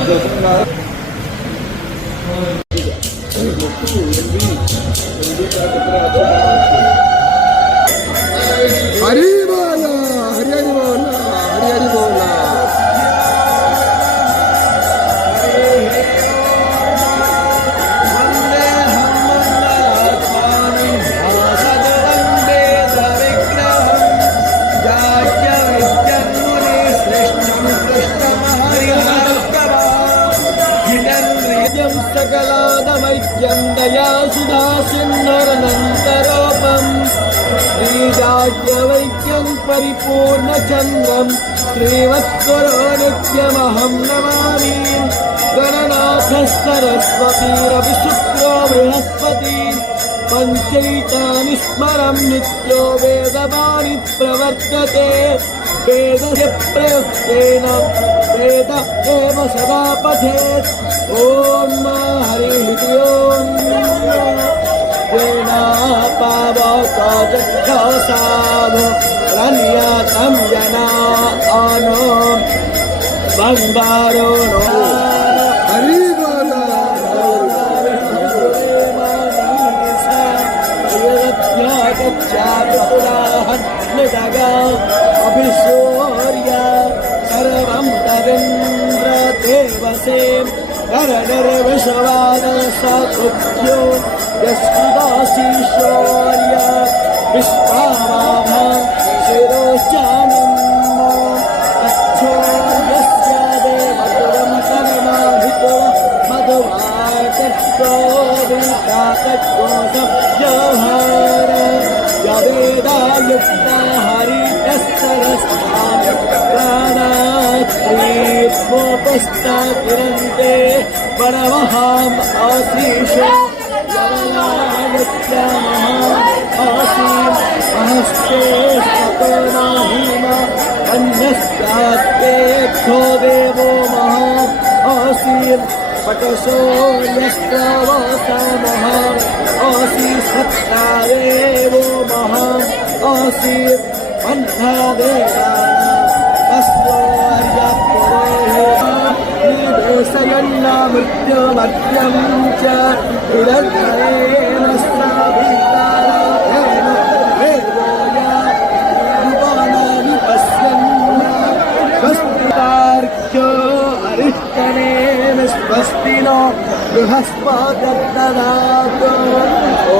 हरी बोला, हरी हरी बोला, हरी हरी बोला। सकलादमैक्यं दया सुधा सिन्धुरनन्तरोपम् श्रीराज्यवैक्यं परिपूर्णचन्द्रं श्रीवत्सरो नित्यमहं नमामि। गणनाथः सरस्वतीरपि शुक्रो बृहस्पति पञ्चैतानि स्मरं नित्यो वेदवाणी प्रवर्तते। वेदस्य प्रयुक्तेन वेद एव सदा पठेत्। ॐ हरिः ॐ येना पावका जग्घसाधु रण्यातं जना आनो बन्दारो नो हरि बोला। अभिसूर्य सर्वं तदिन्द्र देवसे नरविषवाद सकृत्यो यस्कृदाशीशौर्य विश्वामाभ शिरोश्चानन्दो अच्छो यस्य देवतुरं कर्माहितो मधुवातत्तो विकातकोशं व्यवहार यदेदायुक्ता हरितस्तरस्तां प्राणात्रीत्वोपस्था किरन्ते परमहाम् आश्रीषो आसीन् महस्ते सतनाहीमा अन्यस्यात्तेऽर्थो देवो महान् आसीन् पटसो यस्त्रवासा महान् आसीत् सत्तादेवो महान् आसीत् अन्धादेवानां निर्देशयन्ना मृत्युमर्त्यं च विदग्धेन स्थापितारेण वेदोया युवानानि पश्यन् स्वस्तितार्क्यो अरिष्टनेन स्वस्तिनो बृहस्पतिर्ददातु। ॐ